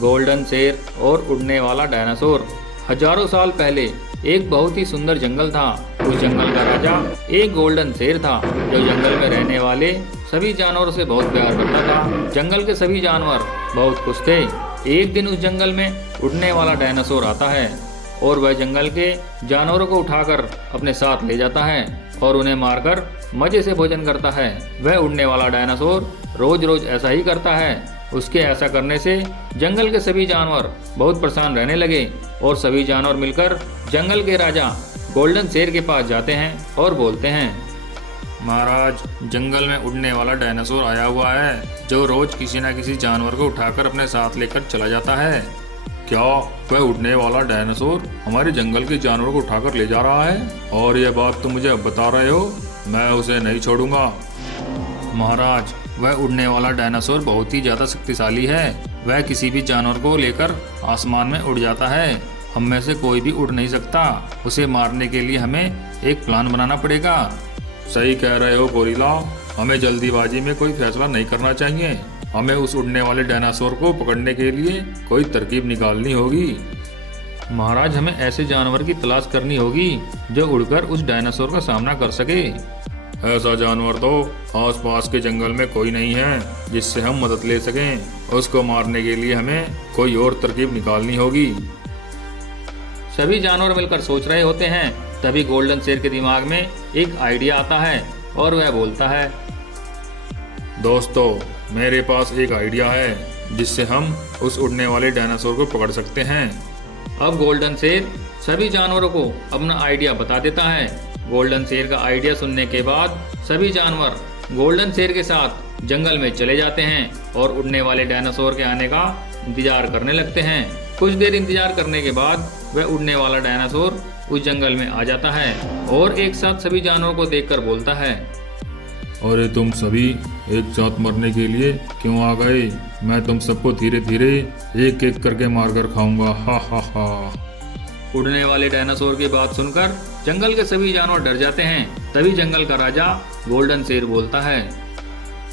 Golden शेर और उड़ने वाला डायनासोर। हजारों साल पहले एक बहुत ही सुंदर जंगल था। उस जंगल का राजा एक गोल्डन शेर था जो जंगल में रहने वाले सभी जानवरों से बहुत प्यार करता था। जंगल के सभी जानवर बहुत खुश थे। एक दिन उस जंगल में उड़ने वाला डायनासोर आता है और वह जंगल के जानवरों को उठाकर अपने साथ ले जाता है और उन्हें मारकर मजे से भोजन करता है। वह उड़ने वाला डायनासोर रोज रोज ऐसा ही करता है। उसके ऐसा करने से जंगल के सभी जानवर बहुत परेशान रहने लगे और सभी जानवर मिलकर जंगल के राजा गोल्डन शेर के पास जाते हैं और बोलते हैं, महाराज, जंगल में उड़ने वाला डायनासोर आया हुआ है जो रोज किसी न किसी जानवर को उठाकर अपने साथ लेकर चला जाता है। क्या वह उड़ने वाला डायनासोर हमारे जंगल के जानवरों को उठाकर ले जा रहा है? और यह बात तुम मुझे अब बता रहे हो? मैं उसे नहीं छोड़ूंगा। महाराज, वह उड़ने वाला डायनासोर बहुत ही ज्यादा शक्तिशाली है। वह किसी भी जानवर को लेकर आसमान में उड़ जाता है। हम में से कोई भी उड़ नहीं सकता। उसे मारने के लिए हमें एक प्लान बनाना पड़ेगा। सही कह रहे हो गोरिल्ला, हमें जल्दीबाजी में कोई फैसला नहीं करना चाहिए। हमें उस उड़ने वाले डायनासोर को पकड़ने के लिए कोई तरकीब निकालनी होगी। महाराज, हमें ऐसे जानवर की तलाश करनी होगी जो उड़कर उस डायनासोर का सामना कर सके। ऐसा जानवर तो आसपास के जंगल में कोई नहीं है जिससे हम मदद ले सकें। उसको मारने के लिए हमें कोई और तरकीब निकालनी होगी। सभी जानवर मिलकर सोच रहे होते हैं। तभी गोल्डन शेर के दिमाग में एक आइडिया आता है और वह बोलता है, दोस्तों, मेरे पास एक आइडिया है जिससे हम उस उड़ने वाले डायनासोर को पकड़ सकते हैं। अब गोल्डन शेर सभी जानवरों को अपना आइडिया बता देता है। गोल्डन शेर का आइडिया सुनने के बाद सभी जानवर गोल्डन शेर के साथ जंगल में चले जाते हैं और उड़ने वाले डायनासोर के आने का इंतजार करने लगते हैं। कुछ देर इंतजार करने के बाद वह उड़ने वाला डायनासोर उस जंगल में आ जाता है और एक साथ सभी जानवरों को देखकर बोलता है, अरे तुम सभी एक साथ मरने के लिए क्यों आ गए? मैं तुम सबको धीरे धीरे एक एक करके मारकर खाऊंगा। हा हा हा। उड़ने वाले डायनासोर की बात सुनकर जंगल के सभी जानवर डर जाते हैं। तभी जंगल का राजा गोल्डन शेर बोलता है,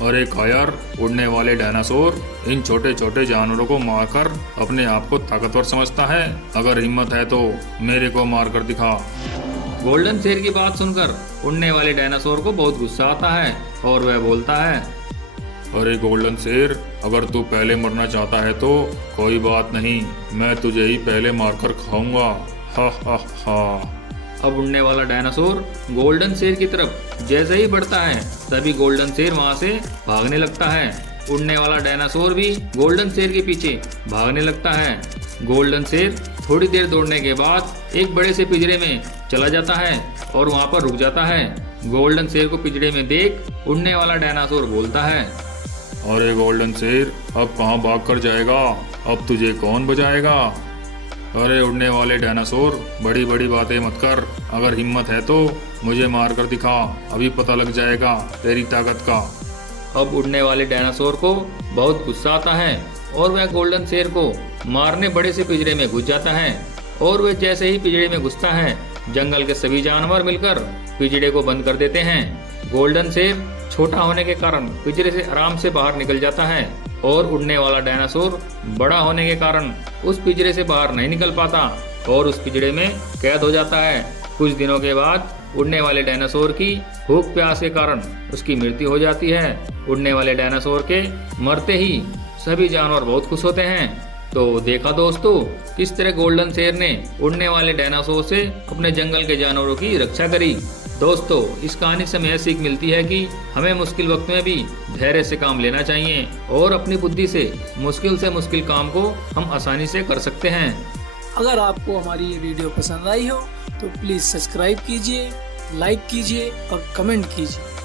अरे कायर, उड़ने वाले डायनासोर इन छोटे छोटे जानवरों को मारकर अपने आप को ताकतवर समझता है। अगर हिम्मत है तो मेरे को मारकर दिखा। गोल्डन शेर की बात सुनकर उड़ने वाले डायनासोर को बहुत गुस्सा आता है और वह बोलता है, अरे गोल्डन शेर, अगर तू पहले मरना चाहता है तो कोई बात नहीं, मैं तुझे ही पहले मारकर खाऊंगा। हा हा हा। अब उड़ने वाला डायनासोर गोल्डन शेर की तरफ जैसे ही बढ़ता है तभी गोल्डन शेर वहां से भागने लगता है। उड़ने वाला डायनासोर भी गोल्डन शेर के पीछे भागने लगता है। गोल्डन शेर थोड़ी देर दौड़ने के बाद एक बड़े से पिंजरे में चला जाता है और वहां पर रुक जाता है। गोल्डन शेर को पिंजरे में देख उड़ने वाला डायनासोर बोलता है, अरे गोल्डन शेर, अब कहाँ भाग कर जाएगा? अब तुझे कौन बचाएगा? अरे उड़ने वाले डायनासोर, बड़ी बड़ी बातें मत कर। अगर हिम्मत है तो मुझे मार कर दिखा, अभी पता लग जाएगा तेरी ताकत का। अब उड़ने वाले डायनासोर को बहुत गुस्सा आता है और वह गोल्डन शेर को मारने बड़े से पिंजरे में घुस जाता है। और वह जैसे ही पिंजरे में घुसता है जंगल के सभी जानवर मिलकर पिंजरे को बंद कर देते हैं। गोल्डन शेर छोटा होने के कारण पिंजरे से आराम से बाहर निकल जाता है और उड़ने वाला डायनासोर बड़ा होने के कारण उस पिंजरे से बाहर नहीं निकल पाता और उस पिंजरे में कैद हो जाता है। कुछ दिनों के बाद उड़ने वाले डायनासोर की भूख प्यास के कारण उसकी मृत्यु हो जाती है। उड़ने वाले डायनासोर के मरते ही सभी जानवर बहुत खुश होते हैं। तो देखा दोस्तों, किस तरह गोल्डन शेर ने उड़ने वाले डायनासोर से अपने जंगल के जानवरों की रक्षा करी। दोस्तों, इस कहानी से हमें सीख मिलती है कि हमें मुश्किल वक्त में भी धैर्य से काम लेना चाहिए और अपनी बुद्धि से मुश्किल काम को हम आसानी से कर सकते हैं। अगर आपको हमारी ये वीडियो पसंद आई हो तो प्लीज़ सब्सक्राइब कीजिए, लाइक कीजिए और कमेंट कीजिए।